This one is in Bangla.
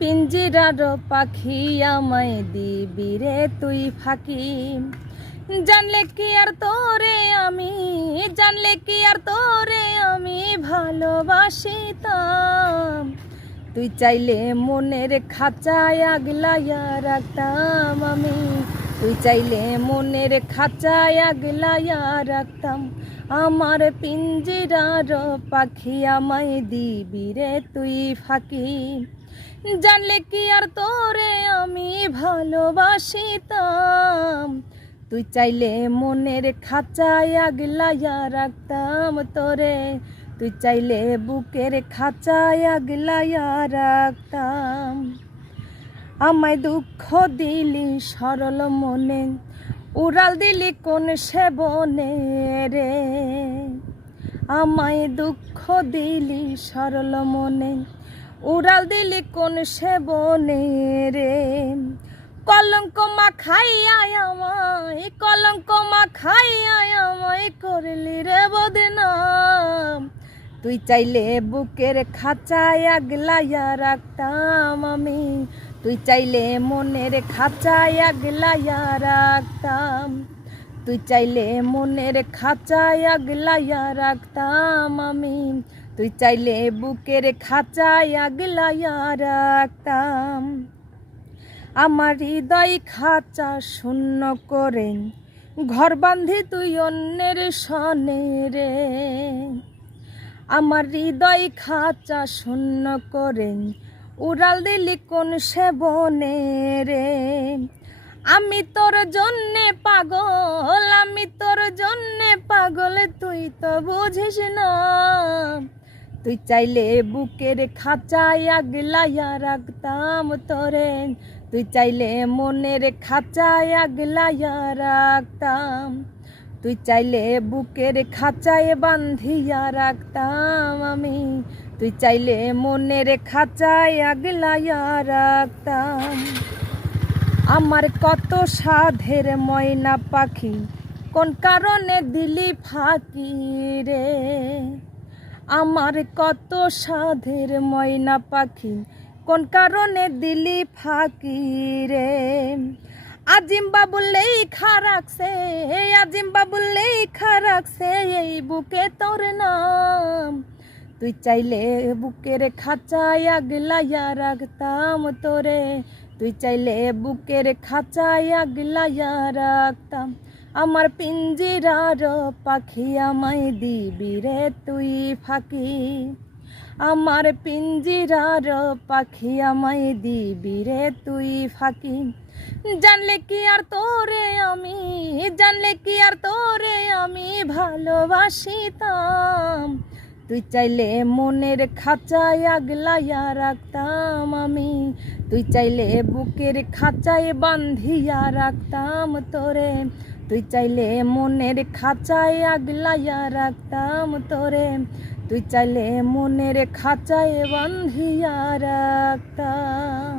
পিঞ্জিরার পাখি আমায় দিবি রে তুই ফাঁকি। জানলে কি আর তোরে আমি, জানলে কি আর তোরে আমি ভালোবাসিতাম। তুই চাইলে মনের খাঁচায় আগলাইয়া রাখতাম আমি, তুই চাইলে মনের খাঁচায় আগলাইয়া রাখতাম। আমার পিঞ্জিরার পাখি আমায় দিবি রে তুই ফাঁকি। জানলে কি আর তোরে আমি ভালোবাসিতাম। তুই চাইলে মনের খাঁচায় আগলাইয়া রাখতাম তোরে, তুই চাইলে বুকের খাঁচায় আগলাইয়া রাখতাম। আমায় দুঃখ দিলি সরল মনে, উড়াল দিলি কোন সে বনে রে। আমায় দুঃখ দিলি সরল মনে, উড়াল দিলি কোন সে বনে রে। কলঙ্ক মাখাইয়া আমায়, কলঙ্ক মাখাইয়া আমায় করলি রে বদনাম। তুই চাইলে বুকের খাঁচায় আগলাইয়া রাখতাম আমি, তুই চাইলে মনের খাঁচায় আগলাইয়া রাখতাম। তুই চাইলে মনের খাঁচায় আগলাইয়া রাখতাম আমি, তুই চাইলে বুকের খাঁচায় আগলাইয়া রাখতাম। আমার হৃদয় খাঁচা শূন্য করে ঘর বাঁধি তুই অন্যের সনে রে। আমার হৃদয় খাঁচা শূন্য করে উড়াল দিলি কোন সে বনে রে। আমি তোর জন্যে পাগল, আমি তোর জন্যে পাগল, তুই তো বুঝিস না। তুই চাইলে বুকের খাঁচায় আগলাইয়া রাখতাম তোরে, তুই চাইলে মনের খাঁচায় আগলাইয়া রাখতাম। তুই চাইলে বুকের খাঁচায় বান্ধিয়া রাখতাম আমি, তুই চাইলে মনের খাঁচায় আগলাইয়া রাখতাম। আমার কত সাধের ময়না পাখি কোন কারণে দিলি ফাঁকি রে। আমার কত সাধের ময়না পাখি কোন কারণে দিলি ফাঁকি রে। আজিম বাবুল লেখা রাখছে, আজিম বাবুল লেখা রাখছে এই বুকে তোর নাম। তুই চাইলে বুকের খাঁচায় আগলাইয়া রাখতাম তোরে, তুই চাইলে বুকের খাঁচায় আগলাইয়া রাখতাম। আমার পিঞ্জিরার পাখি আমায় দিবি রে তুই ফাঁকি। আমার পিঞ্জিরার পাখি আমায় দিবি রে তুই ফাঁকি। জানলে কি আর তোরে আমি, জানলে কি আর তোরে আমি ভালোবাসিতাম। তুই চাইলে মনের খাঁচায় আগলাইয়া রাখতাম আমি, তুই চাইলে বুকের খাঁচায় বান্ধিয়া রাখতাম তোরে, তুই চাইলে মনের খাঁচায় আগলাইয়া রাখতাম তোরে, তুই চাইলে মনের খাঁচায় বান্ধিয়া রাখতাম।